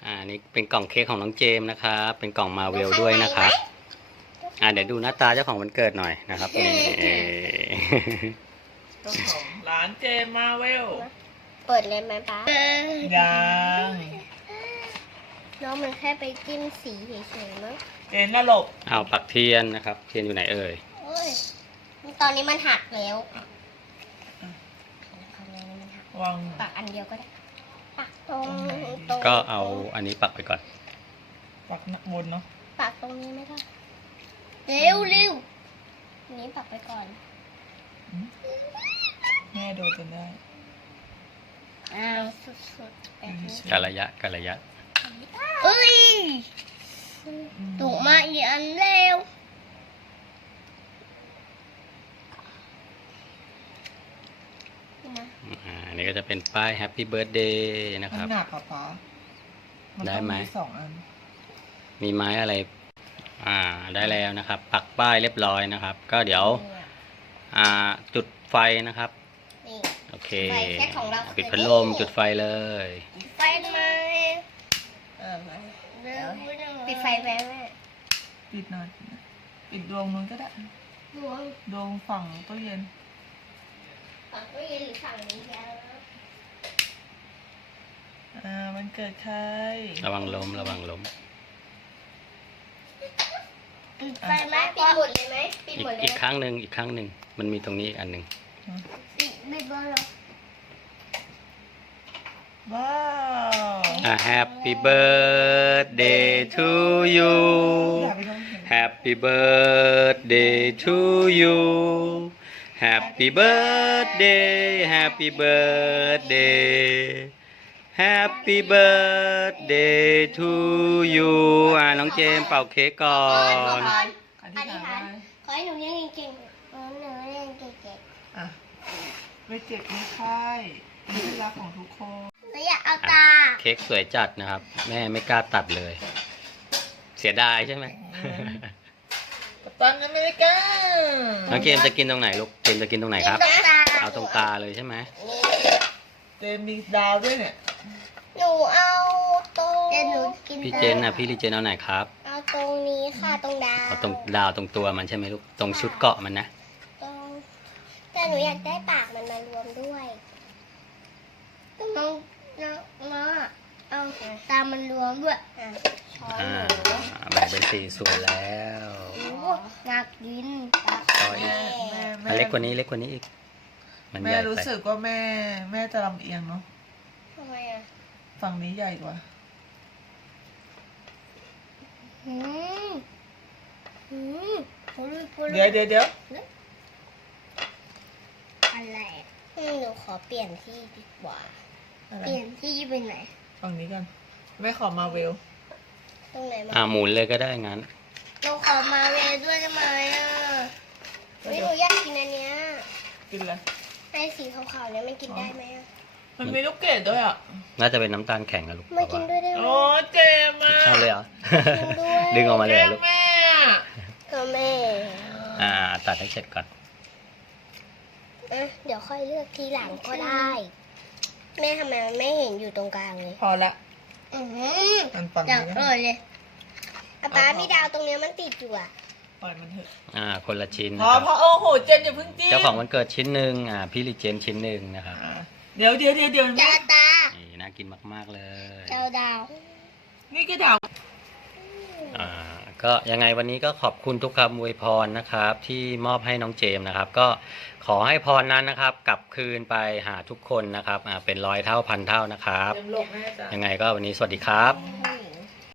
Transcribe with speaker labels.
Speaker 1: นี่เป็นกล่องเค้กของน้องเจมส์นะครับเป็นกล่องมาเวลด้วยนะครับเดี๋ยวดูหน้าตาเจ้าของวันเกิดหน่อยนะครับนี่
Speaker 2: เจ้าของร้านเจมมาเวล
Speaker 3: เปิดเลยไหมป๊า
Speaker 2: ยัง
Speaker 3: น้องมันแค่ไปจิ้มสีเฉยๆมั้ง
Speaker 2: เจนน่ะหลบ
Speaker 1: ปักเทียนนะครับเทียนอยู่ไหนเอ่ย
Speaker 3: ตอนนี้มันหักแล้ว
Speaker 2: วาง
Speaker 3: ปักอันเดียวก็ได้ปักตรง
Speaker 1: ก็เอาอันนี้ปักไปก่อน
Speaker 2: ปักบนเนาะ
Speaker 3: ปักตรงนี้ไม่ได้เร็วอันนี้ปักไปก่อน
Speaker 2: แม่โดนจนได้
Speaker 3: สุดๆแบบนี้
Speaker 1: กะระยะ
Speaker 3: เอ้ยตกมาอีกอันเร็ว
Speaker 1: อันนี้ก็จะเป็นป้าย Happy Birthday นะครับ
Speaker 2: หนักป๊า
Speaker 1: ได้ไหม
Speaker 2: 2 อัน
Speaker 1: มีไม้อะไรได้แล้วนะครับปักป้ายเรียบร้อยนะครับก็เดี๋ยวจุดไฟนะครับโอเคปิดพัดลมจุดไฟเลย
Speaker 3: ไฟมาปิดไฟแม่
Speaker 2: ปิดหน่อยปิดดวงนู้นก็ได้ดวงฝั่งตู้เย็น
Speaker 3: ฝั่งตู้เย็นหรือฝั่งนี้
Speaker 2: มันเกิดใคร
Speaker 1: ระวังล้ม
Speaker 3: ปิดไฟไหมปิดหมดเลยไหมปิดหมดเลย
Speaker 1: อีกครั้งหนึ่งมันมีตรงนี้อีกอันหนึ่ง
Speaker 3: ปิดบอล
Speaker 2: ว้าว
Speaker 1: Happy birthday to you Happy birthday to you Happy birthday Happy birthday Happy birthday to you น้องเจมเป่าเค้กก่อน
Speaker 3: อธิษฐานขอให้หนูเรียนเก่งๆหนูเรียนเก่ง
Speaker 2: ๆไม่เจ็บไม่ไข้เป็นที่รักของทุกคน
Speaker 3: หนูอยากเอาตา
Speaker 1: เค้กสวยจัดนะครับแม่ไม่กล้าตัดเลยเสียดายใช่ไหม
Speaker 2: ตอนนั้นไม่ได้กล้า
Speaker 1: น้องเจมจะกินตรงไหนลูกเจมจะกินตรงไหนครับเอาตรงตาเลยใช่ไหม
Speaker 2: เจมมีดาวด้วยเนี่ย
Speaker 3: หนูเอาตรงหนูกิน
Speaker 1: พี่เจนพี่ลีเจนเอาไหนครับ
Speaker 3: เอาตรงนี้ค่ะตรงดาว
Speaker 1: เอาตรงดาวตรงตัวมันใช่ไหมลูกตรงชุดเกาะมันนะ
Speaker 3: แต่หนูอยากได้ปากมันมารวมด้วยน้องเอาตามันรวมด้วย
Speaker 1: แบ่งเป็น4 ส่วนแล้ว
Speaker 3: อยากกิน
Speaker 1: เล็กกว่านี้อีก
Speaker 2: แม่รู้สึกว่าแม่จะลำเอียงเนาะ
Speaker 3: ทำไม
Speaker 2: ฝั่งนี้ใหญ่กว่าเดี๋ยว
Speaker 3: อะไรหนูขอเปลี่ยนที่ดีกว่าเปลี่ยนที่ไปไหน
Speaker 2: ฝั่งนี้กันแม่ขอมาเวล
Speaker 3: ตรงไหน
Speaker 1: หมุนเลยก็ได้งั้น
Speaker 3: หนูขอมาเวลด้วยได้ไหมหนูอยากกินอันเนี้ย
Speaker 2: กินเลย
Speaker 3: ไอ้สีขาวๆเนี่ยมันกินได้ไหม
Speaker 2: มันมีลูกเกดด้วย
Speaker 1: น่าจะเป็นน้ำตาลแข็งนะลูก
Speaker 3: ไม่กินด้วยได้ไหม
Speaker 2: โอ้เจมา
Speaker 1: ชอบเลยเหรอดึงออกมาเลยลูก
Speaker 2: แม่
Speaker 1: ตัดให้เสร็จก่อน
Speaker 3: เดี๋ยวค่อยเลือกทีหลังก็ได้แม่ทำไมมันไม่เห็นอยู่ตรงกลางเลย
Speaker 2: พอละ
Speaker 3: มันปังเลยป๊ามีดาวตรงนี้มันติดอยู่
Speaker 2: ปล่อยมันเถ
Speaker 1: อะคนละชิ้น
Speaker 2: พอโอ้โหเจนอย่าเพิ่งจิ้ม
Speaker 1: เจ้าของวันเกิดชิ้นหนึ่งพี่ลิเจนชิ้นหนึ่งนะครับ
Speaker 2: เดี๋ยว
Speaker 3: ตา
Speaker 1: นี่น่ากินมากๆเลย
Speaker 3: ดาว
Speaker 2: นี่ก็ดาว
Speaker 1: ก็ยังไงวันนี้ก็ขอบคุณทุกคำอวยพรนะครับที่มอบให้น้องเจมนะครับก็ขอให้พรนั้นนะครับกลับคืนไปหาทุกคนนะครับเป็น100 เท่า 1,000 เท่านะครับยังไงก็วันนี้สวัสดีครับ